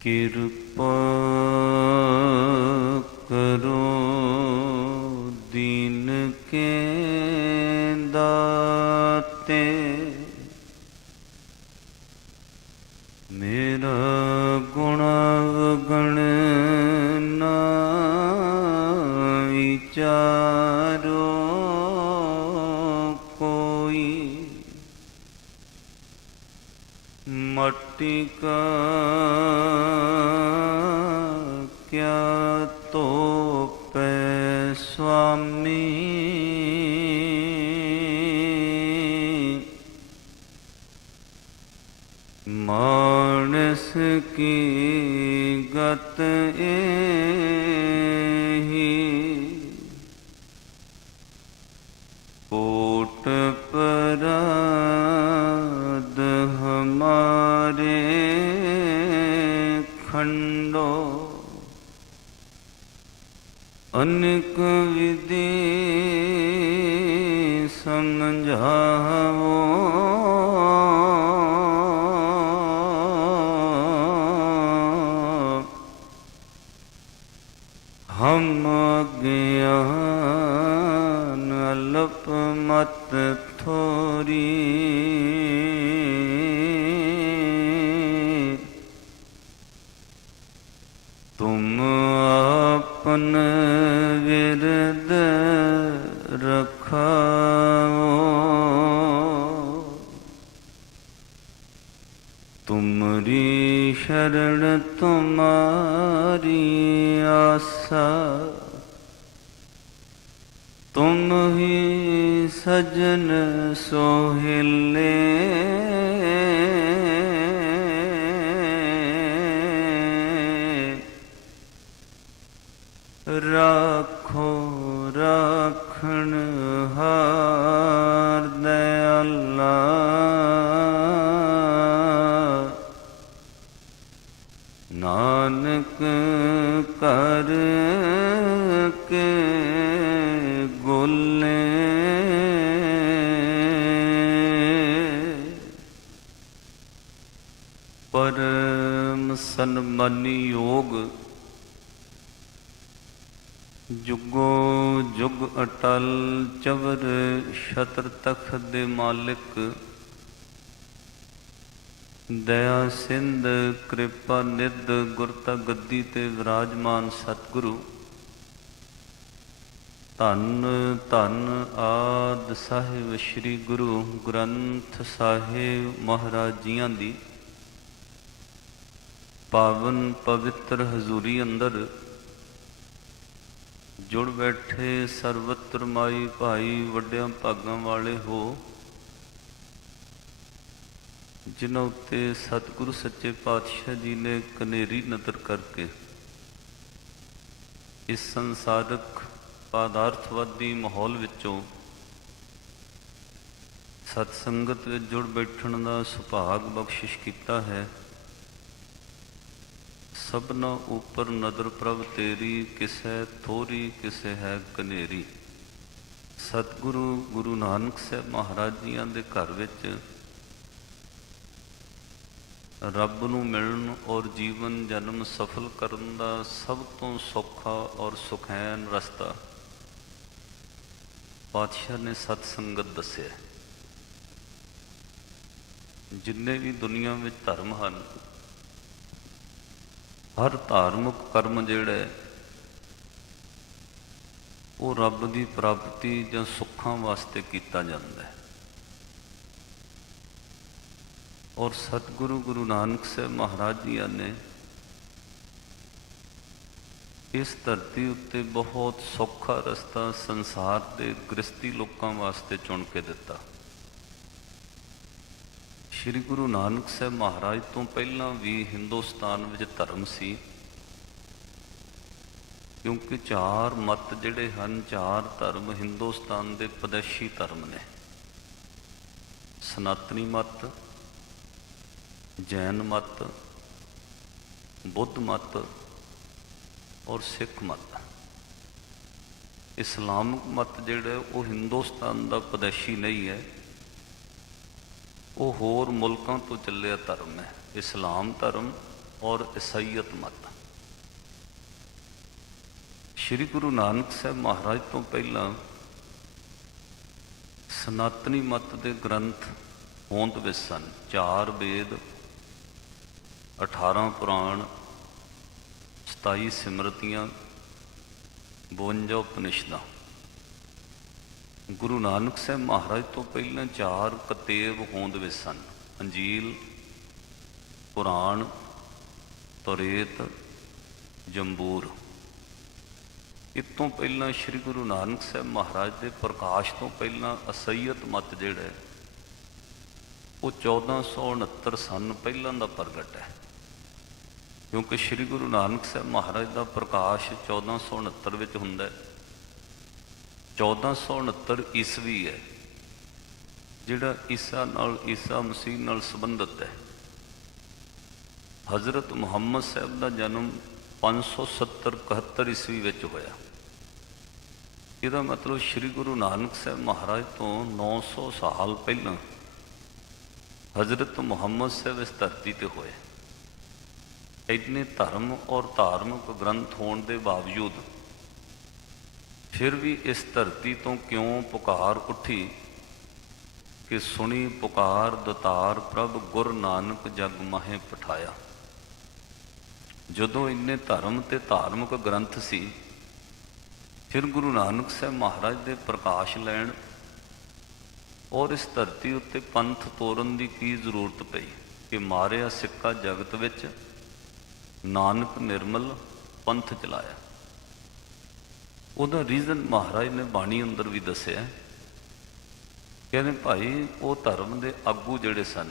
ਕਿਰਪਾ ਮਾਨਸ ਕੀ ਗਤ ਏਹੀ ਕੋਟ ਪਰਾਦ ਹਮਾਰੇ ਖੰਡੋ ਅਨਕ ਵਿਧੀ ਸਮਝਾਵੋ ਗਿਆਨ ਅਲਪ ਮਤ ਥੋਰੀ। ਤੁਮ ਆਪਨ ਗਿਰਦ ਰਖਾਓ। ਤੁਮਰੀ ਸ਼ਰਣ ਤੁਮਾਰੀ ਆਸਾ। ਤੁਮ ਹੀ ਸਜਨ ਸੋਹਿਲੇ। ਰੱਖੋ ਸਨਮਾਨੀ ਯੋਗ ਜੁਗੋ ਜੁਗ ਅਟਲ ਚਵਰ ਛਤਰ ਤਖਤ ਦੇ ਮਾਲਿਕ। ਦਇਆ ਸਿੰਧ ਕਿਰਪਾ ਨਿਧ ਗੁਰਤਾ ਗੱਦੀ ਤੇ ਵਿਰਾਜਮਾਨ ਸਤਿਗੁਰੂ। ਧੰਨ ਧੰਨ ਆਦ ਸਾਹਿਬ ਸ੍ਰੀ ਗੁਰੂ ਗ੍ਰੰਥ ਸਾਹਿਬ ਮਹਾਰਾਜ ਜੀਆਂ ਦੀ। ਪਾਵਨ ਪਵਿੱਤਰ ਹਜ਼ੂਰੀ ਅੰਦਰ ਜੁੜ ਬੈਠੇ ਸਰਵਤਰ ਮਾਈ ਭਾਈ ਵੱਡਿਆਂ ਭਾਗਾਂ ਵਾਲੇ ਹੋ, ਜਿਨ੍ਹਾਂ ਉੱਤੇ ਸਤਿਗੁਰੂ ਸੱਚੇ ਪਾਤਸ਼ਾਹ ਜੀ ਨੇ ਕਨੇਰੀ ਨਦਰ ਕਰਕੇ ਇਸ ਸੰਸਾਰਕ ਪਦਾਰਥਵਾਦੀ ਮਾਹੌਲ ਵਿੱਚੋਂ ਸਤ ਸੰਗਤ ਵਿੱਚ ਜੁੜ ਬੈਠਣ ਦਾ ਸੁਭਾਗ ਬਖਸ਼ਿਸ਼ ਕੀਤਾ ਹੈ। ਸਭਨਾ ਉਪਰ ਨਦਰ ਪ੍ਰਭ ਤੇਰੀ, ਕਿਸੈ ਥੋਰੀ, ਕਿਸੈ ਹੈ ਕਨੇਰੀ। ਸਤਿਗੁਰੂ ਗੁਰੂ ਨਾਨਕ ਸਾਹਿਬ ਮਹਾਰਾਜ ਜੀਆਂ ਦੇ ਘਰ ਵਿੱਚ ਰੱਬ ਨੂੰ ਮਿਲਣ ਔਰ ਜੀਵਨ ਜਨਮ ਸਫਲ ਕਰਨ ਦਾ ਸਭ ਤੋਂ ਸੌਖਾ ਔਰ ਸੁਖੈਨ ਰਸਤਾ। ਪਾਤਸ਼ਾਹ ਨੇ ਸਤ ਸੰਗਤ ਦੱਸਿਆ। ਜਿੰਨੇ ਵੀ ਦੁਨੀਆ ਵਿੱਚ ਧਰਮ ਹਨ ਹਰ ਧਾਰਮਿਕ ਕਰਮ ਜਿਹੜਾ ਉਹ ਰੱਬ ਦੀ ਪ੍ਰਾਪਤੀ ਜਾਂ ਸੁੱਖਾਂ ਵਾਸਤੇ ਕੀਤਾ ਜਾਂਦਾ ਹੈ। ਔਰ ਸਤਿਗੁਰੂ ਗੁਰੂ ਨਾਨਕ ਸਾਹਿਬ ਮਹਾਰਾਜ ਜੀ ਨੇ ਇਸ ਧਰਤੀ ਉੱਤੇ ਬਹੁਤ ਸੌਖਾ ਰਸਤਾ ਸੰਸਾਰ ਦੇ ਗ੍ਰਸਤੀ ਲੋਕਾਂ ਵਾਸਤੇ ਚੁਣ ਕੇ ਦਿੱਤਾ। ਸ੍ਰੀ ਗੁਰੂ ਨਾਨਕ ਸਾਹਿਬ ਮਹਾਰਾਜ ਤੋਂ ਪਹਿਲਾਂ ਵੀ ਹਿੰਦੁਸਤਾਨ ਵਿੱਚ ਧਰਮ ਸੀ। ਕਿਉਂਕਿ ਚਾਰ ਮਤ ਜਿਹੜੇ ਹਨ, ਚਾਰ ਧਰਮ ਹਿੰਦੁਸਤਾਨ ਦੇ ਪਦੇਸ਼ੀ ਧਰਮ ਨੇ। ਸਨਾਤਨੀ ਮਤ, ਜੈਨ ਮਤ, ਬੁੱਧ ਮਤ ਔਰ ਸਿੱਖ ਮਤ। ਇਸਲਾਮਿਕ ਮਤ ਜਿਹੜਾ ਉਹ ਹਿੰਦੁਸਤਾਨ ਦਾ ਪਦੇਸ਼ੀ ਨਹੀਂ ਹੈ। ਉਹ ਹੋਰ ਮੁਲਕਾਂ ਤੋਂ ਚੱਲਿਆ ਧਰਮ ਹੈ, ਇਸਲਾਮ ਧਰਮ ਔਰ ਈਸਾਈਅਤ ਮਤ। ਸ੍ਰੀ ਗੁਰੂ ਨਾਨਕ ਸਾਹਿਬ ਮਹਾਰਾਜ ਤੋਂ ਪਹਿਲਾਂ ਸਨਾਤਨੀ ਮਤ ਦੇ ਗ੍ਰੰਥ ਹੋਂਦ ਵਿੱਚ ਸਨ। ਚਾਰ ਵੇਦ 18 ਪੁਰਾਣ 27 ਸਿਮਰਤੀਆਂ 52 ਉਪਨਿਸ਼ਦਾਂ। ਗੁਰੂ ਨਾਨਕ ਸਾਹਿਬ ਮਹਾਰਾਜ ਤੋਂ ਪਹਿਲਾਂ ਚਾਰ ਕਤੇਬ ਹੋਂਦ ਵਿੱਚ ਸਨ। ਅੰਜੀਲ ਪੁਰਾਣ ਤੁਰੇਤ ਜੰਬੂਰ। ਇਸ ਤੋਂ ਪਹਿਲਾਂ ਸ੍ਰੀ ਗੁਰੂ ਨਾਨਕ ਸਾਹਿਬ ਮਹਾਰਾਜ ਦੇ ਪ੍ਰਕਾਸ਼ ਤੋਂ ਪਹਿਲਾਂ ਅਸਈਅਤ ਮਤ ਜਿਹੜਾ ਹੈ, ਉਹ 1469 ਸਨ ਪਹਿਲਾਂ ਦਾ ਪ੍ਰਗਟ ਹੈ। ਕਿਉਂਕਿ ਸ੍ਰੀ ਗੁਰੂ ਨਾਨਕ ਸਾਹਿਬ ਮਹਾਰਾਜ ਦਾ ਪ੍ਰਕਾਸ਼ 1469 ਵਿੱਚ ਹੁੰਦਾ ਹੈ। 1469 ਈਸਵੀ ਹੈ, ਜਿਹੜਾ ਈਸਾ ਨਾਲ, ਈਸਾ ਮਸੀਹ ਨਾਲ ਸੰਬੰਧਿਤ ਹੈ। ਹਜ਼ਰਤ ਮੁਹੰਮਦ ਸਾਹਿਬ ਦਾ ਜਨਮ 570 71 ਈਸਵੀ ਵਿੱਚ ਹੋਇਆ। ਇਹਦਾ ਮਤਲਬ ਸ੍ਰੀ ਗੁਰੂ ਨਾਨਕ ਸਾਹਿਬ ਮਹਾਰਾਜ ਤੋਂ 900 ਸਾਲ ਪਹਿਲਾਂ ਹਜ਼ਰਤ ਮੁਹੰਮਦ ਸਾਹਿਬ ਇਸ ਧਰਤੀ ਤੇ ਹੋਏ। ਇੰਨੇ ਧਰਮ ਔਰ ਧਾਰਮਿਕ ਗ੍ਰੰਥ ਹੋਣ ਦੇ ਬਾਵਜੂਦ ਫਿਰ ਵੀ ਇਸ ਧਰਤੀ ਤੋਂ ਕਿਉਂ ਪੁਕਾਰ ਉੱਠੀ ਕਿ ਸੁਣੀ ਪੁਕਾਰ ਦਤਾਰ ਪ੍ਰਭ ਗੁਰ ਨਾਨਕ ਜਗ ਮਾਹੇ ਪਠਾਇਆ। ਜਦੋਂ ਇੰਨੇ ਧਰਮ ਤੇ ਧਾਰਮਿਕ ਗ੍ਰੰਥ ਸੀ, ਫਿਰ ਗੁਰੂ ਨਾਨਕ ਸਾਹਿਬ ਮਹਾਰਾਜ ਦੇ ਪ੍ਰਕਾਸ਼ ਲੈਣ ਔਰ ਇਸ ਧਰਤੀ ਉੱਤੇ ਪੰਥ ਤੋਰਨ ਦੀ ਕੀ ਜ਼ਰੂਰਤ ਪਈ ਕਿ ਮਾਰਿਆ ਸਿੱਕਾ ਜਗਤ ਵਿੱਚ ਨਾਨਕ ਨਿਰਮਲ ਪੰਥ ਚਲਾਇਆ। ਉਹਦਾ ਰੀਜ਼ਨ ਮਹਾਰਾਜ ਨੇ ਬਾਣੀ ਅੰਦਰ ਵੀ ਦੱਸਿਆ। ਕਹਿੰਦੇ ਭਾਈ, ਉਹ ਧਰਮ ਦੇ ਆਗੂ ਜਿਹੜੇ ਸਨ,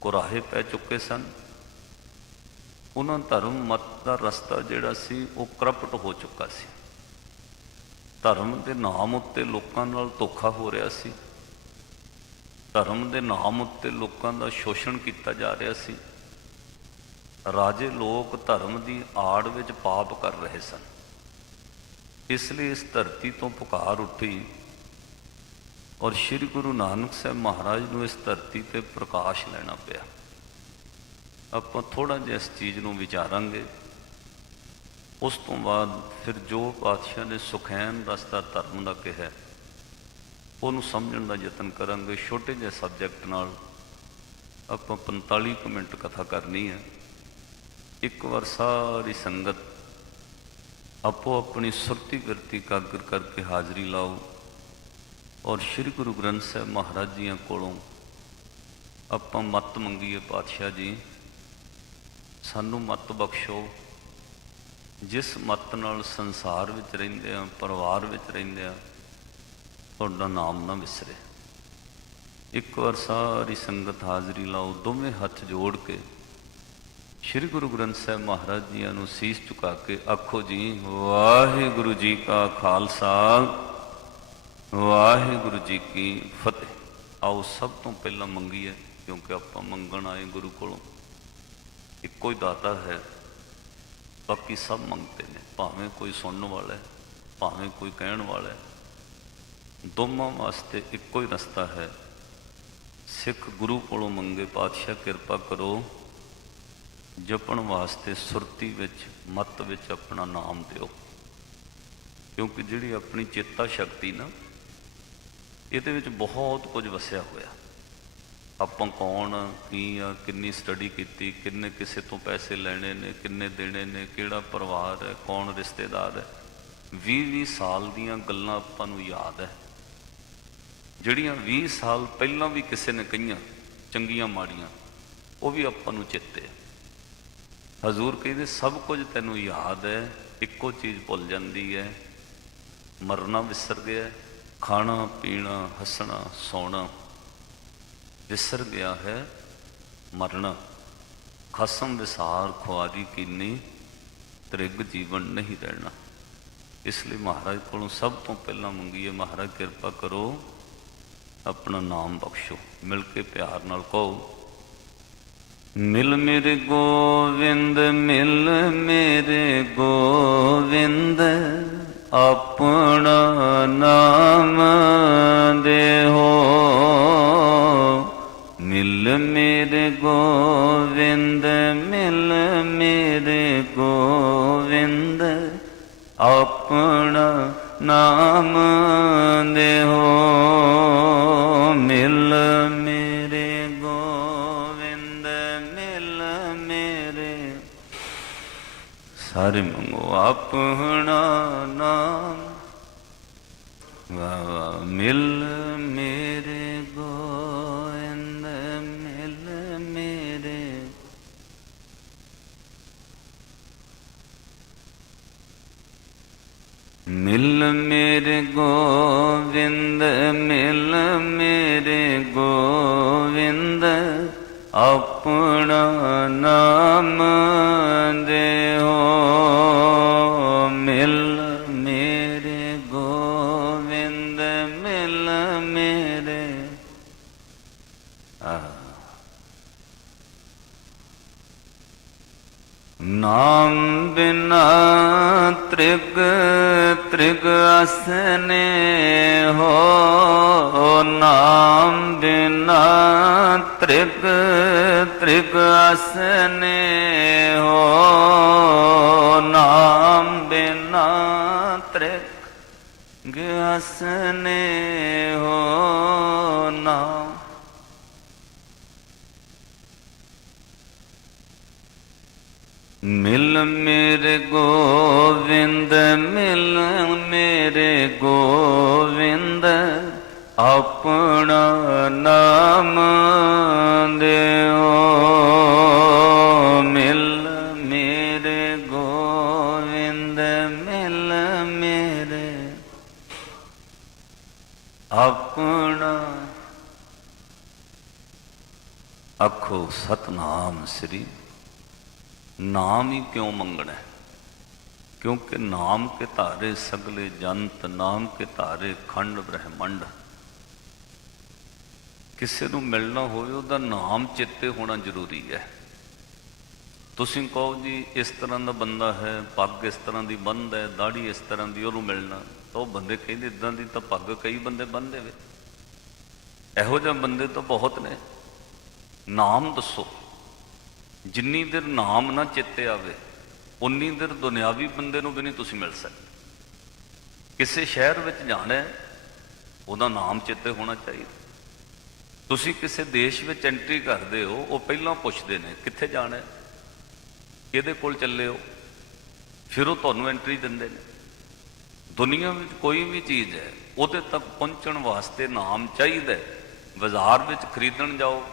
ਕੁਰਾਹੇ ਪੈ ਚੁੱਕੇ ਸਨ। ਉਹਨਾਂ ਧਰਮ ਮਤ ਦਾ ਰਸਤਾ ਜਿਹੜਾ ਸੀ, ਉਹ ਕਰਪਟ ਹੋ ਚੁੱਕਾ ਸੀ। ਧਰਮ ਦੇ ਨਾਮ ਉੱਤੇ ਲੋਕਾਂ ਨਾਲ ਧੋਖਾ ਹੋ ਰਿਹਾ ਸੀ। ਧਰਮ ਦੇ ਨਾਮ ਉੱਤੇ ਲੋਕਾਂ ਦਾ ਸ਼ੋਸ਼ਣ ਕੀਤਾ ਜਾ ਰਿਹਾ ਸੀ। ਰਾਜੇ ਲੋਕ ਧਰਮ ਦੀ ਆੜ ਵਿੱਚ ਪਾਪ ਕਰ ਰਹੇ ਸਨ। ਇਸ ਲਈ ਇਸ ਧਰਤੀ ਤੋਂ ਪੁਕਾਰ ਉੱਠੀ ਔਰ ਸ੍ਰੀ ਗੁਰੂ ਨਾਨਕ ਸਾਹਿਬ ਮਹਾਰਾਜ ਨੂੰ ਇਸ ਧਰਤੀ ਤੇ ਪ੍ਰਕਾਸ਼ ਲੈਣਾ ਪਿਆ। ਆਪਾਂ ਥੋੜਾ ਜਿਹਾ ਇਸ ਚੀਜ਼ ਨੂੰ ਵਿਚਾਰਾਂਗੇ। ਉਸ ਤੋਂ ਬਾਅਦ ਫਿਰ ਜੋ ਪਾਤਸ਼ਾਹ ਨੇ ਸੁਖੈਨ ਰਸਤਾ ਧਰਮ ਦਾ ਕਿਹਾ, ਉਹਨੂੰ ਸਮਝਣ ਦਾ ਯਤਨ ਕਰਾਂਗੇ। ਛੋਟੇ ਜਿਹੇ ਸਬਜੈਕਟ ਨਾਲ ਆਪਾਂ 45 ਕੁ ਮਿੰਟ ਕਥਾ ਕਰਨੀ ਹੈ। ਇੱਕ ਵਾਰ ਸਾਰੀ ਸੰਗਤ ਆਪੋ ਆਪਣੀ ਸੁਰਤੀ ਵਿਰਤੀ ਕਾਗਰ ਕਰਕੇ ਹਾਜ਼ਰੀ ਲਾਓ ਔਰ ਸ੍ਰੀ ਗੁਰੂ ਗ੍ਰੰਥ ਸਾਹਿਬ ਮਹਾਰਾਜ ਜੀਆਂ ਕੋਲੋਂ ਆਪਾਂ ਮਤ ਮੰਗੀਏ ਪਾਤਸ਼ਾਹ ਜੀ, ਸਾਨੂੰ ਮਤ ਬਖਸ਼ੋ। ਜਿਸ ਮਤ ਨਾਲ ਸੰਸਾਰ ਵਿੱਚ ਰਹਿੰਦੇ ਆ ਪਰਿਵਾਰ ਵਿੱਚ ਰਹਿੰਦੇ ਆ ਤੁਹਾਡਾ ਨਾਮ ਨਾ ਵਿਸਰੇ। ਇੱਕ ਵਾਰ ਸਾਰੀ ਸੰਗਤ ਹਾਜ਼ਰੀ ਲਾਓ, ਦੋਵੇਂ ਹੱਥ ਜੋੜ ਕੇ ਸ੍ਰੀ ਗੁਰੂ ਗ੍ਰੰਥ ਸਾਹਿਬ ਮਹਾਰਾਜ ਜੀਆਂ ਨੂੰ ਸੀਸ ਝੁਕਾ ਕੇ ਆਖੋ ਜੀ, ਵਾਹਿਗੁਰੂ ਜੀ ਕਾ ਖਾਲਸਾ, ਵਾਹਿਗੁਰੂ ਜੀ ਕੀ ਫਤਿਹ। ਆਓ ਸਭ ਤੋਂ ਪਹਿਲਾਂ ਮੰਗੀਏ, ਕਿਉਂਕਿ ਆਪਾਂ ਮੰਗਣ ਆਏ ਗੁਰੂ ਕੋਲੋਂ। ਇੱਕੋ ਹੀ ਦਾਤਾ ਹੈ, ਬਾਕੀ ਸਭ ਮੰਗਦੇ ਨੇ, ਭਾਵੇਂ ਕੋਈ ਸੁਣਨ ਵਾਲਾ ਹੈ, ਭਾਵੇਂ ਕੋਈ ਕਹਿਣ ਵਾਲਾ ਹੈ। ਦੋਵਾਂ ਵਾਸਤੇ ਇੱਕੋ ਹੀ ਰਸਤਾ ਹੈ, ਸਿੱਖ ਗੁਰੂ ਕੋਲੋਂ ਮੰਗੇ, ਪਾਤਸ਼ਾਹ ਕਿਰਪਾ ਕਰੋ। ਜਪਣ ਵਾਸਤੇ ਸੁਰਤੀ ਵਿੱਚ ਮਤ ਵਿੱਚ ਆਪਣਾ ਨਾਮ ਦਿਓ। ਕਿਉਂਕਿ ਜਿਹੜੀ ਆਪਣੀ ਚੇਤਾ ਸ਼ਕਤੀ ਨਾ ਇਹਦੇ ਵਿੱਚ ਬਹੁਤ ਕੁਝ ਵਸਿਆ ਹੋਇਆ। ਆਪਾਂ ਕੌਣ ਆ, ਕੀ ਆ ਕਿੰਨੀ ਸਟੱਡੀ ਕੀਤੀ ਕਿੰਨੇ ਕਿਸੇ ਤੋਂ ਪੈਸੇ ਲੈਣੇ ਨੇ ਕਿੰਨੇ ਦੇਣੇ ਨੇ ਕਿਹੜਾ ਪਰਿਵਾਰ ਹੈ ਕੌਣ ਰਿਸ਼ਤੇਦਾਰ ਹੈ। 20-20 ਸਾਲ ਦੀਆਂ ਗੱਲਾਂ ਆਪਾਂ ਨੂੰ ਯਾਦ ਹੈ। ਜਿਹੜੀਆਂ 20 ਸਾਲ ਪਹਿਲਾਂ ਵੀ ਕਿਸੇ ਨੇ ਕਹੀਆਂ ਚੰਗੀਆਂ ਮਾੜੀਆਂ ਉਹ ਵੀ ਆਪਾਂ ਨੂੰ ਚੇਤੇ ਹੈ ਹਜ਼ੂਰ ਕਹਿੰਦੇ, ਸਭ ਕੁਝ ਤੈਨੂੰ ਯਾਦ ਹੈ, ਇੱਕੋ ਚੀਜ਼ ਭੁੱਲ ਜਾਂਦੀ ਹੈ। ਮਰਨਾ ਵਿਸਰ ਗਿਆ, ਖਾਣਾ, ਪੀਣਾ, ਹੱਸਣਾ, ਸੌਣਾ। ਵਿਸਰ ਗਿਆ ਹੈ, ਮਰਨਾ। ਖਸਮ ਵਿਸਾਰ ਖੁਆਰੀ ਕੀਨੀ, ਤ੍ਰਿਗ ਜੀਵਨ ਨਹੀਂ ਰਹਿਣਾ। ਇਸ ਲਈ ਮਹਾਰਾਜ ਕੋਲੋਂ ਸਭ ਤੋਂ ਪਹਿਲਾਂ ਮੰਗੀਏ, ਮਹਾਰਾਜ ਕਿਰਪਾ ਕਰੋ, ਆਪਣਾ ਨਾਮ ਬਖਸ਼ੋ। ਮਿਲ ਕੇ ਪਿਆਰ ਨਾਲ ਕਹੋ ਮਿਲ ਮੇਰੇ ਗੋਵਿੰਦ, ਮਿਲ ਮੇਰੇ ਗੋਵਿੰਦ, ਆਪਣਾ ਨਾਮ ਦੇਹੋ। ਮਿਲ ਮੇਰੇ ਗੋਵਿੰਦ, ਮਿਲ ਮੇਰੇ ਗੋਵਿੰਦ, ਆਪਣਾ ਨਾਮ ਦੇਹੋ। ਆਪਣਾ ਨਾਮ ਵਾ ਵਾਹ। ਮਿਲ ਮੇਰੇ ਗੋਇੰਦ, ਮਿਲ ਮੇਰੇ ਮਿਲ ਮੇਰੇ ਗੋਵਿੰਦ, ਮਿਲ ਮੇਰੇ ਗੋਵਿੰਦ, ਆਪਣਾ ਨਾਮ ਦੇਹੋ ਤ੍ਰਿਗ ਤ੍ਰਿਗ ਅਸਨੇ ਹੋ ਨਾਮ ਬਿਨਾ। ਤ੍ਰਿਗ ਤ੍ਰਿਗ ਅਸਨੇ ਹੋ ਨਾਮ ਬਿਨਾ। ਤ੍ਰਿਗ ਅਸਨੇ ਹੋ ਨਾਮ। ਮਿਲ ਮੇਰੇ ਗੋ ਮਿਲ ਮੇਰੇ ਗੋਵਿੰਦ ਆਪਣਾ ਨਾਮ ਦਿਓ। ਮਿਲ ਮੇਰੇ ਗੋਵਿੰਦ, ਮਿਲ ਮੇਰੇ ਆਪਣਾ। ਆਖੋ, ਸਤਨਾਮ ਸ੍ਰੀ। ਨਾਮ ਹੀ ਕਿਉਂ ਮੰਗਣਾ ਕਿਉਂਕਿ ਨਾਮ ਕੇ ਧਾਰੇ ਸਗਲੇ ਜੰਤ, ਨਾਮ ਕੇ ਧਾਰੇ ਖੰਡ ਬ੍ਰਹਮੰਡ। ਕਿਸੇ ਨੂੰ ਮਿਲਣਾ ਹੋਵੇ, ਉਹਦਾ ਨਾਮ ਚਿੱਤੇ ਹੋਣਾ ਜ਼ਰੂਰੀ ਹੈ। ਤੁਸੀਂ ਕਹੋ ਜੀ, ਇਸ ਤਰ੍ਹਾਂ ਦਾ ਬੰਦਾ ਹੈ, ਪੱਗ ਇਸ ਤਰ੍ਹਾਂ ਦੀ ਬੰਦ ਹੈ ਦਾੜੀ ਇਸ ਤਰ੍ਹਾਂ ਦੀ, ਉਹਨੂੰ ਮਿਲਣਾ। ਤਾਂ ਉਹ ਬੰਦੇ ਕਹਿੰਦੇ, ਇਦਾਂ ਦੀ ਤਾਂ ਪੱਗ ਕਈ ਬੰਦੇ ਬੰਨ੍ਹਦੇ ਦੇਵੇ। ਇਹੋ ਜਿਹੇ ਬੰਦੇ ਤਾਂ ਬਹੁਤ ਨੇ। ਨਾਮ ਦੱਸੋ। ਜਿੰਨੀ ਦੇਰ ਨਾਮ ਨਾ ਚਿੱਤੇ ਆਵੇ ਉਨੀ ਦੇਰ ਦੁਨਿਆਵੀ ਬੰਦੇ ਨੂੰ ਵੀ ਨਹੀਂ ਤੁਸੀਂ ਮਿਲ ਸਕਦੇ। ਕਿਸੇ ਸ਼ਹਿਰ ਵਿੱਚ ਜਾਣਾ ਹੈ, ਉਹਦਾ ਨਾਮ ਚੇਤੇ ਹੋਣਾ ਚਾਹੀਦਾ। ਤੁਸੀਂ ਕਿਸੇ ਦੇਸ਼ ਵਿੱਚ ਐਂਟਰੀ ਕਰਦੇ ਹੋ ਉਹ ਪਹਿਲਾਂ ਪੁੱਛਦੇ ਨੇ ਕਿੱਥੇ ਜਾਣਾ ਹੈ? ਕਿਹਦੇ ਕੋਲ ਚੱਲੇ ਹੋ? ਫਿਰ ਉਹ ਤੁਹਾਨੂੰ ਐਂਟਰੀ ਦਿੰਦੇ ਨੇ। ਦੁਨੀਆ ਵਿੱਚ ਕੋਈ ਵੀ ਚੀਜ਼ ਹੈ ਉਹਦੇ ਤੱਕ ਪਹੁੰਚਣ ਵਾਸਤੇ ਨਾਮ ਚਾਹੀਦਾ ਹੈ। ਬਾਜ਼ਾਰ ਵਿੱਚ ਖਰੀਦਣ ਜਾਓ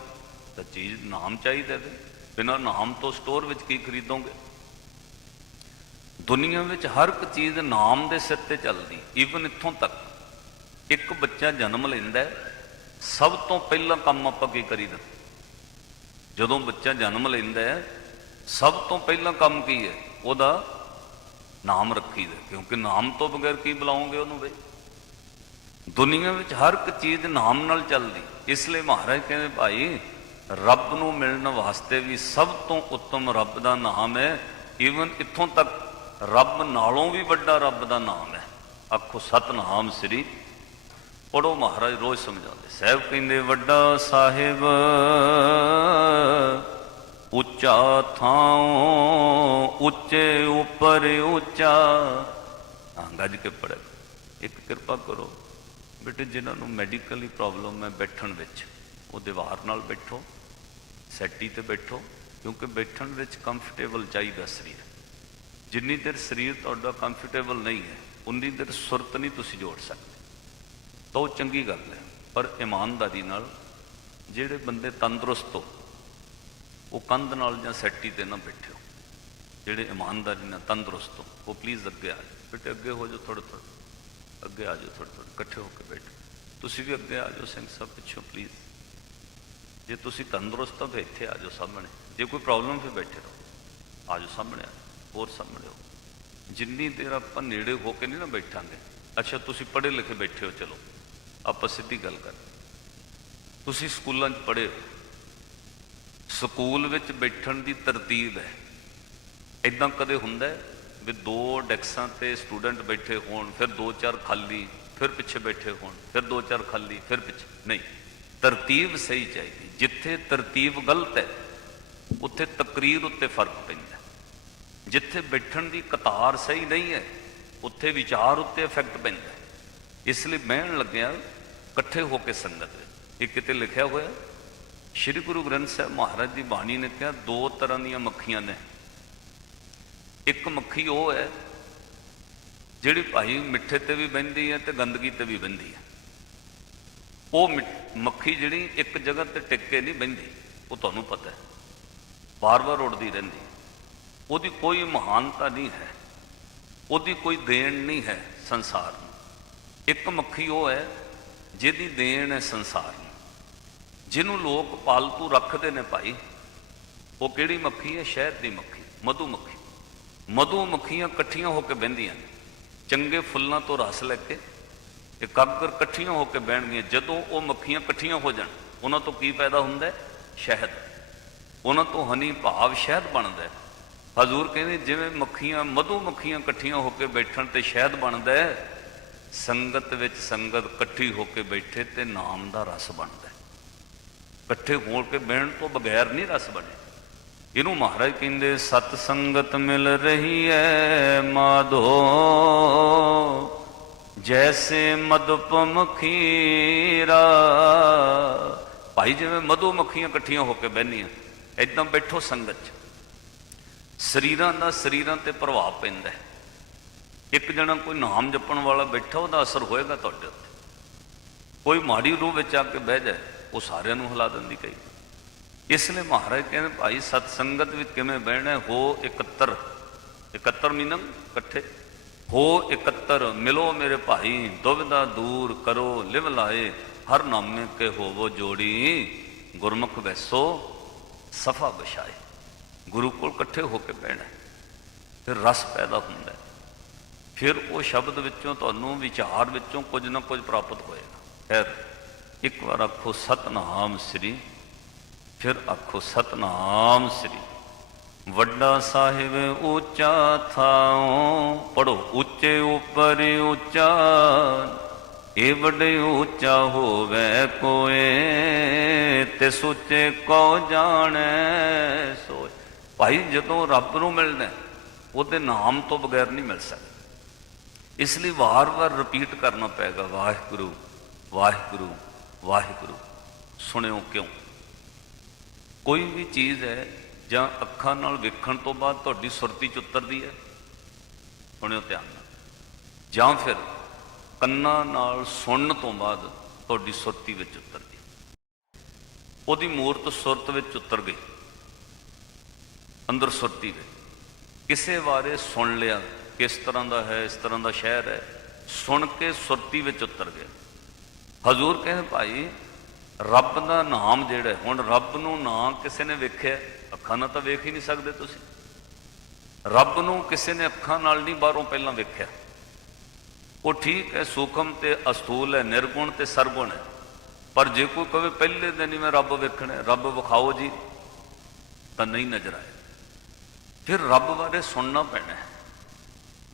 ਤਾਂ ਚੀਜ਼ ਨਾਮ ਚਾਹੀਦਾ ਹੈ। ਬਿਨਾਂ ਨਾਮ ਤੋਂ ਸਟੋਰ ਵਿੱਚ ਕੀ ਖਰੀਦੋਗੇ? ਦੁਨੀਆ ਵਿੱਚ ਹਰ ਇੱਕ ਚੀਜ਼ ਨਾਮ ਦੇ ਸਿਰ ਤੇ ਚੱਲਦੀ ਈਵਨ ਇੱਥੋਂ ਤੱਕ। ਇੱਕ ਬੱਚਾ ਜਨਮ ਲੈਂਦਾ ਸਭ ਤੋਂ ਪਹਿਲਾਂ ਕੰਮ ਆਪਾਂ ਕੀ ਕਰੀਦਾ ਜਦੋਂ ਬੱਚਾ ਜਨਮ ਲੈਂਦਾ ਸਭ ਤੋਂ ਪਹਿਲਾਂ ਕੰਮ ਕੀ ਹੈ? ਉਹਦਾ ਨਾਮ ਰੱਖੀਦਾ ਕਿਉਂਕਿ ਨਾਮ ਤੋਂ ਬਗੈਰ ਕੀ ਬੁਲਾਉਂਗੇ ਉਹਨੂੰ ਬਈ? ਦੁਨੀਆ ਵਿੱਚ ਹਰ ਇੱਕ ਚੀਜ਼ ਨਾਮ ਨਾਲ ਚੱਲਦੀ। ਇਸ ਲਈ ਮਹਾਰਾਜ ਕਹਿੰਦੇ, ਭਾਈ, ਰੱਬ ਨੂੰ ਮਿਲਣ ਵਾਸਤੇ ਵੀ ਸਭ ਤੋਂ ਉੱਤਮ ਰੱਬ ਦਾ ਨਾਮ ਹੈ ਈਵਨ ਇੱਥੋਂ ਤੱਕ ਰੱਬ ਨਾਲੋਂ ਵੀ ਵੱਡਾ ਰੱਬ ਦਾ ਨਾਮ ਹੈ। ਆਖੋ, ਸਤਨਾਮ ਸ੍ਰੀ ਪੜੋ ਮਹਾਰਾਜ, ਰੋਜ਼ ਸਮਝਾਉਂਦੇ। ਸਾਹਿਬ ਕਹਿੰਦੇ, ਵੱਡਾ ਸਾਹਿਬ, ਉੱਚਾ ਥਾਂ ਉੱਚੇ ਉੱਪਰ ਉੱਚਾ। ਹਾਂ ਗੱਜ ਕੇ ਪੜੇ ਇੱਕ ਕਿਰਪਾ ਕਰੋ, ਬੇਟੇ, ਜਿਨ੍ਹਾਂ ਨੂੰ ਮੈਡੀਕਲੀ ਪ੍ਰੋਬਲਮ ਹੈ ਬੈਠਣ ਵਿੱਚ, ਉਹ ਦੀਵਾਰ ਨਾਲ ਬੈਠੋ, ਸੈਟੀ ਤੇ ਬੈਠੋ, ਕਿਉਂਕਿ ਬੈਠਣ ਵਿੱਚ ਕੰਫਰਟੇਬਲ ਚਾਹੀਦਾ ਸਰੀਰ। ਜਿੰਨੀ ਦੇਰ ਸਰੀਰ ਤੁਹਾਡਾ ਕੰਫਰਟੇਬਲ ਨਹੀਂ ਹੈ ਉਨੀ ਦੇਰ ਸੁਰਤ ਨਹੀਂ ਤੁਸੀਂ ਜੋੜ ਸਕਦੇ। ਤਾਂ ਉਹ ਚੰਗੀ ਗੱਲ ਹੈ ਪਰ ਇਮਾਨਦਾਰੀ ਨਾਲ ਜਿਹੜੇ ਬੰਦੇ ਤੰਦਰੁਸਤ ਹੋ ਉਹ ਕੰਧ ਨਾਲ ਜਾਂ ਸੈਟੀ ਤੇ ਨਾ ਬੈਠਿਓ ਜਿਹੜੇ ਇਮਾਨਦਾਰੀ ਨਾਲ ਤੰਦਰੁਸਤ ਹੋ ਉਹ ਪਲੀਜ਼ ਅੱਗੇ ਆ ਜਾਓ। ਬੇਟੇ ਅੱਗੇ ਹੋ ਜਾਓ ਥੋੜਾ ਥੋੜਾ ਅੱਗੇ ਆ ਜਾਓ ਥੋੜਾ ਥੋੜਾ ਇਕੱਠੇ ਹੋ ਕੇ ਬੈਠੋ। ਤੁਸੀਂ ਵੀ ਅੱਗੇ ਆ ਜਾਓ ਸਿੰਘ ਸਾਹਿਬ ਪਿੱਛੋਂ ਪਲੀਜ਼ ਜੇ ਤੁਸੀਂ ਤੰਦਰੁਸਤ ਹੋ ਤਾਂ ਇੱਥੇ ਆ ਜਾਓ ਸਾਹਮਣੇ। ਜੇ ਕੋਈ ਪ੍ਰੋਬਲਮ ਫਿਰ ਬੈਠੇ ਰਹੋ। ਆ ਜਾਓ ਸਾਹਮਣੇ ਆ ਜਾਓ, ਹੋਰ ਸਾਹਮਣੇ ਹੋ ਜਿੰਨੀ ਦੇਰ ਆਪਾਂ ਨੇੜੇ ਹੋ ਕੇ ਨਹੀਂ ਨਾ ਬੈਠਾਂਗੇ, ਅੱਛਾ, ਤੁਸੀਂ ਪੜ੍ਹੇ ਲਿਖੇ ਬੈਠੇ ਹੋ, ਚਲੋ। ਆਪਾਂ ਸਿੱਧੀ ਗੱਲ ਕਰ। ਤੁਸੀਂ ਸਕੂਲਾਂ 'ਚ ਪੜ੍ਹੇ ਹੋ। ਸਕੂਲ ਵਿੱਚ ਬੈਠਣ ਦੀ ਤਰਤੀਬ ਹੈ। ਇਦਾਂ ਕਦੇ ਹੁੰਦਾ ਹੈ ਵੀ ਦੋ ਡੈਕਸਾਂ ਤੇ ਸਟੂਡੈਂਟ ਬੈਠੇ ਹੋਣ, ਫਿਰ ਦੋ ਚਾਰ ਖਾਲੀ, ਫਿਰ ਪਿੱਛੇ ਬੈਠੇ ਹੋਣ, ਫਿਰ ਦੋ ਚਾਰ ਖਾਲੀ, ਫਿਰ ਪਿੱਛੇ। ਨਹੀਂ। ਤਰਤੀਬ ਸਹੀ ਚਾਹੀਦੀ। ਜਿੱਥੇ ਤਰਤੀਬ ਗਲਤ ਹੈ, ਉੱਥੇ ਤਕਰੀਰ ਉੱਤੇ ਫ਼ਰਕ ਪੈਂਦਾ। ਜਿੱਥੇ ਬੈਠਣ ਦੀ ਕਤਾਰ ਸਹੀ ਨਹੀਂ ਹੈ, ਉੱਥੇ ਵਿਚਾਰ ਉੱਤੇ ਇਫੈਕਟ ਪੈਂਦਾ ਇਸ ਲਈ ਬਹਿਣ ਲੱਗਿਆ ਇਕੱਠੇ ਹੋ ਕੇ ਸੰਗਤ ਇਹ ਕਿਤੇ ਲਿਖਿਆ ਹੋਇਆ ਸ੍ਰੀ ਗੁਰੂ ਗ੍ਰੰਥ ਸਾਹਿਬ ਮਹਾਰਾਜ ਦੀ ਬਾਣੀ ਨੇ ਕਿਹਾ, ਦੋ ਤਰ੍ਹਾਂ ਦੀਆਂ ਮੱਖੀਆਂ ਨੇ। ਇੱਕ ਮੱਖੀ ਉਹ ਹੈ, ਜਿਹੜੀ ਭਾਈ ਮਿੱਠੇ ਤੇ ਵੀ ਬਹਿੰਦੀ ਹੈ ਤੇ ਗੰਦਗੀ ਤੇ ਵੀ ਬਹਿੰਦੀ ਹੈ। ਉਹ ਮਿ- ਮੱਖੀ ਜਿਹੜੀ ਇੱਕ ਜਗ੍ਹਾ ਤੇ ਟਿਕ ਕੇ ਨਹੀਂ ਬਹਿੰਦੀ, ਉਹ ਤੁਹਾਨੂੰ ਪਤਾ ਹੈ। ਵਾਰ ਵਾਰ ਉੱਡਦੀ ਰਹਿੰਦੀ ਉਹਦੀ ਕੋਈ ਮਹਾਨਤਾ ਨਹੀਂ ਹੈ। ਉਹਦੀ ਕੋਈ ਦੇਣ ਨਹੀਂ ਹੈ ਸੰਸਾਰ ਨੂੰ। ਇੱਕ ਮੱਖੀ ਉਹ ਹੈ ਜਿਹਦੀ ਦੇਣ ਹੈ ਸੰਸਾਰ ਨੂੰ। ਜਿਹਨੂੰ ਲੋਕ ਪਾਲਤੂ ਰੱਖਦੇ ਨੇ ਭਾਈ, ਉਹ ਕਿਹੜੀ ਮੱਖੀ ਹੈ? ਸ਼ਹਿਦ ਦੀ ਮੱਖੀ, ਮਧੂ ਮੱਖੀ। ਮਧੂ ਮੱਖੀਆਂ ਇਕੱਠੀਆਂ ਹੋ ਕੇ ਬਹਿੰਦੀਆਂ ਨੇ। ਚੰਗੇ ਫੁੱਲਾਂ ਤੋਂ ਰਸ ਲੈ ਕੇ ਇਕਾਗਰ ਇਕੱਠੀਆਂ ਹੋ ਕੇ ਬਹਿਣਗੀਆਂ। ਜਦੋਂ ਉਹ ਮੱਖੀਆਂ ਇਕੱਠੀਆਂ ਹੋ ਜਾਣ, ਉਹਨਾਂ ਤੋਂ ਕੀ ਪੈਦਾ ਹੁੰਦਾ ਹੈ? ਸ਼ਹਿਦ। ਉਹਨਾਂ ਤੋਂ ਹਨੀ ਭਾਵ ਸ਼ਹਿਦ ਬਣਦਾ ਹੈ। ਹਜ਼ੂਰ ਕਹਿੰਦੇ, ਜਿਵੇਂ ਮੱਖੀਆਂ, ਮਧੂ ਮੱਖੀਆਂ ਇਕੱਠੀਆਂ ਹੋ ਕੇ ਬੈਠਣ ਤੇ ਸ਼ਹਿਦ ਬਣਦਾ ਹੈ, ਸੰਗਤ ਵਿੱਚ ਸੰਗਤ ਇਕੱਠੀ ਹੋ ਕੇ ਬੈਠੇ ਤੇ ਨਾਮ ਦਾ ਰਸ ਬਣਦਾ ਹੈ। ਇਕੱਠੇ ਹੋ ਕੇ ਬਹਿਣ ਤੋਂ ਬਗੈਰ ਨਹੀਂ ਰਸ ਬਣੇ। ਇਹਨੂੰ ਮਹਾਰਾਜ ਕਹਿੰਦੇ, ਸਤ ਸੰਗਤ ਮਿਲ ਰਹੀ ਹੈ ਮਾਧੋ, ਜੈਸੇ ਮਦਪਮ ਖੀਰਾ ਭਾਈ, ਜਿਵੇਂ ਮਧੂ ਮੱਖੀਆਂ ਇਕੱਠੀਆਂ ਹੋ ਕੇ ਬਹਿੰਦੀਆਂ ਇਦਾਂ ਬੈਠੋ ਸੰਗਤ 'ਚ। ਸਰੀਰਾਂ ਦਾ ਸਰੀਰਾਂ ਤੇ ਪ੍ਰਭਾਵ ਪੈਂਦਾ ਹੈ। ਇੱਕ ਜਣਾ ਕੋਈ ਨਾਮ ਜਪਣ ਵਾਲਾ ਬੈਠਾ, ਉਹਦਾ ਅਸਰ ਹੋਏਗਾ ਤੁਹਾਡੇ ਉੱਤੇ। ਕੋਈ ਮਾੜੀ ਰੂਹ ਵਿੱਚ ਆ ਕੇ ਬਹਿ ਜਾਏ, ਉਹ ਸਾਰਿਆਂ ਨੂੰ ਹਿਲਾ ਦਿੰਦੀ ਕਈ ਇਸ ਲਈ ਮਹਾਰਾਜ ਕਹਿੰਦੇ, ਭਾਈ ਸਤ ਸੰਗਤ ਵਿੱਚ ਕਿਵੇਂ ਬਹਿਣਾ ਹੋ? ਇਕੱਤਰ। ਇਕੱਤਰ ਮੀਨਮ ਇਕੱਠੇ। ਹੋ ਇਕੱਤਰ, ਮਿਲੋ ਮੇਰੇ ਭਾਈ ਦੁਬਿਧਾ ਦੂਰ ਕਰੋ, ਲਿਵ ਲਾਏ, ਹਰ ਨਾਮੇ ਕੇ ਹੋਵੋ ਜੋੜੀ। ਗੁਰਮੁਖ ਵੈਸੋ ਸਫਾ ਬਸ਼ਾਏ ਗੁਰੂ ਕੋਲ ਇਕੱਠੇ ਹੋ ਕੇ ਬਹਿਣਾ ਫਿਰ ਰਸ ਪੈਦਾ ਹੁੰਦਾ ਫਿਰ ਉਹ ਸ਼ਬਦ ਵਿੱਚੋਂ ਤੁਹਾਨੂੰ ਵਿਚਾਰ ਵਿੱਚੋਂ ਕੁਝ ਨਾ ਕੁਝ ਪ੍ਰਾਪਤ ਹੋਏਗਾ। ਖੈਰ, ਇੱਕ ਵਾਰ ਆਖੋ, ਸਤਨਾਮ ਸ੍ਰੀ। ਫਿਰ ਆਖੋ, ਸਤਨਾਮ ਸ੍ਰੀ। ਵੱਡਾ ਸਾਹਿਬ ਉੱਚਾ ਥਾਉ ਪੜੋ ਉੱਚੇ ਉੱਪਰ ਉੱਚਾ। ਇਹ ਵੱਡੇ ਉੱਚਾ ਹੋਵੇ ਕੋਏ ਤੇ ਸੋਚੇ ਕੋ ਜਾਣੈ ਸੋਚ ਭਾਈ, ਜਦੋਂ ਰੱਬ ਨੂੰ ਮਿਲਣਾ, ਉਹਦੇ ਨਾਮ ਤੋਂ ਬਗੈਰ ਨਹੀਂ ਮਿਲ ਸਕਦਾ। ਇਸ ਲਈ ਵਾਰ-ਵਾਰ ਰਿਪੀਟ ਕਰਨਾ ਪਏਗਾ, ਵਾਹਿਗੁਰੂ ਵਾਹਿਗੁਰੂ ਵਾਹਿਗੁਰੂ, ਸੁਣਿਓ ਕਿਉਂ? ਕੋਈ ਵੀ ਚੀਜ਼ ਹੈ, ਜਾਂ ਅੱਖਾਂ ਨਾਲ ਵੇਖਣ ਤੋਂ ਬਾਅਦ ਤੁਹਾਡੀ ਸੁਰਤੀ ਚ ਉਤਰਦੀ ਹੈ, ਸੁਣਿਓ ਧਿਆਨ ਨਾਲ। ਜਾਂ ਫਿਰ ਕੰਨਾਂ ਨਾਲ ਸੁਣਨ ਤੋਂ ਬਾਅਦ ਤੁਹਾਡੀ ਸੁਰਤੀ ਵਿੱਚ ਉਤਰਦੀ ਉਹਦੀ ਮੂਰਤ ਸੁਰਤ ਵਿੱਚ ਉਤਰ ਗਈ। ਅੰਦਰ ਸੁਰਤੀ ਦੇ। ਕਿਸੇ ਬਾਰੇ ਸੁਣ ਲਿਆ, ਕਿਸ ਤਰ੍ਹਾਂ ਦਾ ਹੈ, ਇਸ ਤਰ੍ਹਾਂ ਦਾ ਸ਼ਹਿਰ ਹੈ, ਸੁਣ ਕੇ ਸੁਰਤੀ ਵਿੱਚ ਉਤਰ ਗਿਆ। ਹਜ਼ੂਰ ਕਹਿੰਦੇ ਭਾਈ, ਰੱਬ ਦਾ ਨਾਮ ਜਿਹੜਾ ਹੁਣ ਰੱਬ ਨੂੰ ਨਾ ਕਿਸੇ ਨੇ ਵੇਖਿਆ, ਅੱਖਾਂ ਨਾਲ ਤਾਂ ਵੇਖ ਹੀ ਨਹੀਂ ਸਕਦੇ ਤੁਸੀਂ। ਰੱਬ ਨੂੰ ਕਿਸੇ ਨੇ ਅੱਖਾਂ ਨਾਲ ਨਹੀਂ ਬਾਹਰੋਂ ਪਹਿਲਾਂ ਵੇਖਿਆ। ਉਹ ਠੀਕ ਹੈ, ਸੂਖਮ ਤੇ ਅਸਥੂਲ ਹੈ, ਨਿਰਗੁਣ ਤੇ ਸਰਗੁਣ ਹੈ। ਪਰ ਜੇ ਕੋਈ ਕਵੇ, ਪਹਿਲੇ ਦਿਨ ਹੀ ਮੈਂ ਰੱਬ ਵੇਖਣਾ ਰੱਬ ਵਿਖਾਓ ਜੀ, ਤਾਂ ਨਹੀਂ ਨਜ਼ਰ ਆਇਆ। ਫਿਰ ਰੱਬ ਬਾਰੇ ਸੁਣਨਾ ਪੈਣਾ ਹੈ।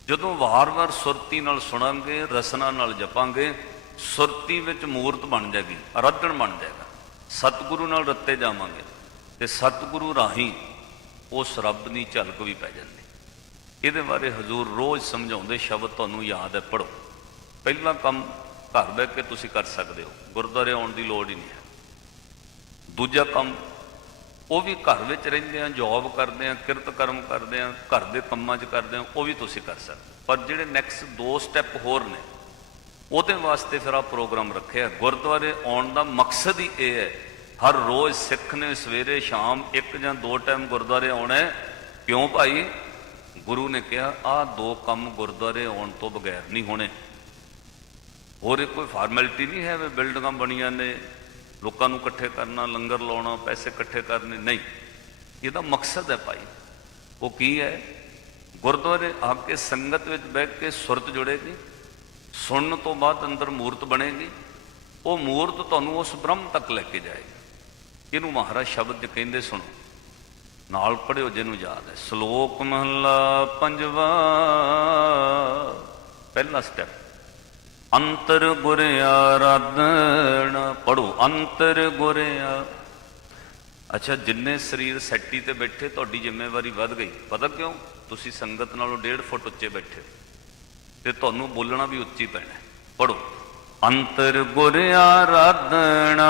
ਜਦੋਂ ਵਾਰ-ਵਾਰ ਸੁਰਤੀ ਨਾਲ ਸੁਣਾਂਗੇ, ਰਸਨਾ ਨਾਲ ਜਪਾਂਗੇ, ਸੁਰਤੀ ਵਿੱਚ ਮੂਰਤ ਬਣ ਜਾਏਗੀ, ਅਰਾਧਣ ਬਣ ਜਾਏਗਾ। ਸਤਿਗੁਰੂ ਨਾਲ ਰੱਤੇ ਜਾਵਾਂਗੇ ਤੇ ਸਤਿਗੁਰੂ ਰਾਹੀਂ ਉਸ ਰੱਬ ਦੀ ਝਲਕ ਵੀ ਪੈ ਜਾਂਦੀ। ਇਹਦੇ ਬਾਰੇ ਹਜ਼ੂਰ ਰੋਜ਼ ਸਮਝਾਉਂਦੇ ਸ਼ਬਦ ਤੁਹਾਨੂੰ ਯਾਦ ਹੈ ਪੜੋ ਪਹਿਲਾ ਕੰਮ ਘਰ ਬਹਿ ਕੇ ਤੁਸੀਂ ਕਰ ਸਕਦੇ ਹੋ, ਗੁਰਦੁਆਰੇ ਆਉਣ ਦੀ ਲੋੜ ਹੀ ਨਹੀਂ ਹੈ। ਦੂਜਾ ਕੰਮ ਉਹ ਵੀ ਘਰ ਵਿੱਚ ਰਹਿੰਦੇ ਆ ਜੌਬ ਕਰਦੇ ਆ, ਕਿਰਤ ਕਰਮ ਕਰਦੇ ਆ, ਘਰ ਦੇ ਕੰਮਾਂ 'ਚ ਕਰਦੇ ਆ, ਉਹ ਵੀ ਤੁਸੀਂ ਕਰ ਸਕਦੇ ਪਰ ਜਿਹੜੇ ਨੈਕਸਟ ਦੋ ਸਟੈਪ ਹੋਰ ਨੇ, ਉਹਦੇ ਵਾਸਤੇ ਫਿਰ ਆ ਪ੍ਰੋਗਰਾਮ ਰੱਖਿਆ। ਗੁਰਦੁਆਰੇ ਆਉਣ ਦਾ ਮਕਸਦ ਹੀ ਇਹ ਹੈ, ਹਰ ਰੋਜ਼ ਸਿੱਖ ਨੇ ਸਵੇਰੇ, ਸ਼ਾਮ ਇੱਕ ਜਾਂ ਦੋ ਟਾਈਮ ਗੁਰਦੁਆਰੇ ਆਉਣਾ ਕਿਉਂ ਭਾਈ? ਗੁਰੂ ਨੇ ਕਿਹਾ ਆ ਦੋ ਕੰਮ ਗੁਰਦੁਆਰੇ ਆਉਣ ਤੋਂ ਬਗੈਰ ਨਹੀਂ ਹੋਣੇ। ਹੋਰ ਇਹ ਕੋਈ ਫਾਰਮੈਲਿਟੀ ਨਹੀਂ ਹੈ ਵੀ ਬਿਲਡਿੰਗਾਂ ਬਣੀਆਂ ਨੇ ਲੋਕਾਂ ਨੂੰ ਇਕੱਠੇ ਕਰਨਾ, ਲੰਗਰ ਲਾਉਣਾ, ਪੈਸੇ ਇਕੱਠੇ ਕਰਨੇ, ਨਹੀਂ। ਇਹਦਾ ਮਕਸਦ ਹੈ ਭਾਈ। ਉਹ ਕੀ ਹੈ? ਗੁਰਦੁਆਰੇ ਆ ਕੇ ਸੰਗਤ ਵਿੱਚ ਬਹਿ ਕੇ ਸੁਰਤ ਜੁੜੇਗੀ, ਸੁਣਨ ਤੋਂ ਬਾਅਦ ਅੰਦਰ ਮੂਰਤ ਬਣੇਗੀ, ਉਹ ਮੂਰਤ ਤੁਹਾਨੂੰ ਉਸ ਬ੍ਰਹਮ ਤੱਕ ਲੈ ਕੇ ਜਾਏਗੀ। ਇਹਨੂੰ ਮਹਾਰਾਜ ਸ਼ਬਦ 'ਚ ਕਹਿੰਦੇ ਸੁਣੋ। ਨਾਲ ਪੜਿਓ ਜਿਹਨੂੰ ਯਾਦ ਹੈ। ਸ਼ਲੋਕ ਮਹਲਾ ਪੰਜਵਾ, ਪਹਿਲਾ ਸਟੈਪ ਅੰਤਰ ਗੁਰ ਆਰਾਧਣਾ ਪੜੋ ਅੰਤਰ ਗੁਰ ਆ ਅੱਛਾ, ਜਿੰਨੇ ਸਰੀਰ ਸੈਟੀ ਤੇ ਬੈਠੇ, ਤੁਹਾਡੀ ਜ਼ਿੰਮੇਵਾਰੀ ਵੱਧ ਗਈ। ਪਤਾ ਕਿਉਂ? ਤੁਸੀਂ ਸੰਗਤ ਨਾਲੋਂ 1.5 ਫੁੱਟ ਉੱਚੇ ਬੈਠੇ। ਤੇ ਤੁਹਾਨੂੰ ਬੋਲਣਾ ਵੀ ਉੱਚੀ ਪੈਣਾ। ਪੜੋ ਅੰਤਰ ਗੁਰ ਆਰਾਧਣਾ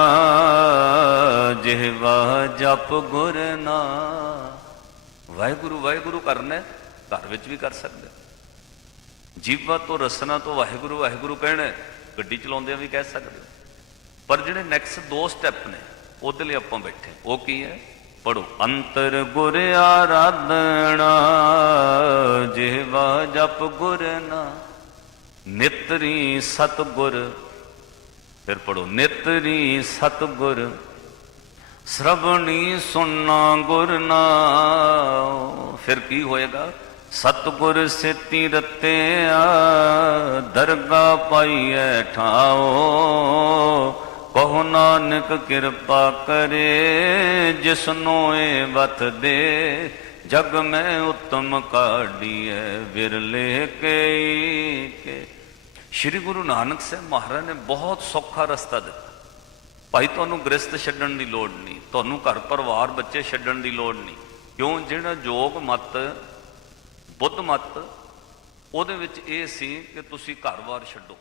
ਜਿਹਵਾ ਜਪ ਗੁਰ ਨਾ। ਵਾਹਿਗੁਰੂ ਵਾਹਿਗੁਰੂ ਕਰਨਾ ਘਰ ਵਿੱਚ ਵੀ ਕਰ ਸਕਦੇ ਜੀਵਾ ਤੋਂ, ਰਸਨਾ ਤੋਂ, ਵਾਹਿਗੁਰੂ ਵਾਹਿਗੁਰੂ ਕਹਿਣਾ ਗੱਡੀ ਚਲਾਉਂਦਿਆਂ ਵੀ ਕਹਿ ਸਕਦੇ ਹੋ। ਪਰ ਜਿਹੜੇ ਨੈਕਸਟ ਦੋ ਸਟੈਪ ਨੇ, ਉਹਦੇ ਲਈ ਆਪਾਂ ਬੈਠੇ ਉਹ ਕੀ ਹੈ? ਪੜੋ ਅੰਤਰ ਗੁਰ ਆਰਾਧਣਾ ਜਿਹਵਾ ਜਪ ਗੁਰ ਨਾ, ਨਿਤਰੀ ਸਤਗੁਰ। ਫਿਰ ਪੜੋ ਨਿਤਰੀ ਸਤਗੁਰ, ਸ਼ਰਵਣੀ ਸੁਣਨਾ ਗੁਰ ਨਾ। ਫਿਰ ਕੀ ਹੋਏਗਾ? ਸਤਗੁਰ ਸੇਤੀ ਰਤਿਆ ਦਰਗਾ ਪਾਈਐ ਠਾਓ। ਕਹੋ ਨਾਨਕ ਕਿਰਪਾ ਕਰੇ, ਜਿਸਨੋ ਏ ਵਤ ਦੇ। ਜਗ ਮੈਂ ਉਤਮ ਕਾਢੀਐ, ਵਿਰਲੇ ਕਈ ਕੇ ਸ਼੍ਰੀ ਗੁਰੂ ਨਾਨਕ ਸਾਹਿਬ ਮਹਾਰਾਜ ਨੇ ਬਹੁਤ ਸੌਖਾ ਰਸਤਾ ਦਿੱਤਾ। ਭਾਈ, ਤੁਹਾਨੂੰ ਗ੍ਰਸਤ ਛੱਡਣ ਦੀ ਲੋੜ ਨਹੀਂ। ਤੁਹਾਨੂੰ ਘਰ ਪਰਿਵਾਰ ਬੱਚੇ ਛੱਡਣ ਦੀ ਲੋੜ ਨਹੀਂ। ਕਿਉਂ? ਜਿਹੜਾ ਜੋਗ ਮਤ ਬੁੱਧ ਮਤ ਉਹਦੇ ਵਿੱਚ ਇਹ ਸੀ ਕਿ ਤੁਸੀਂ ਘਰ-ਬਾਰ ਛੱਡੋ।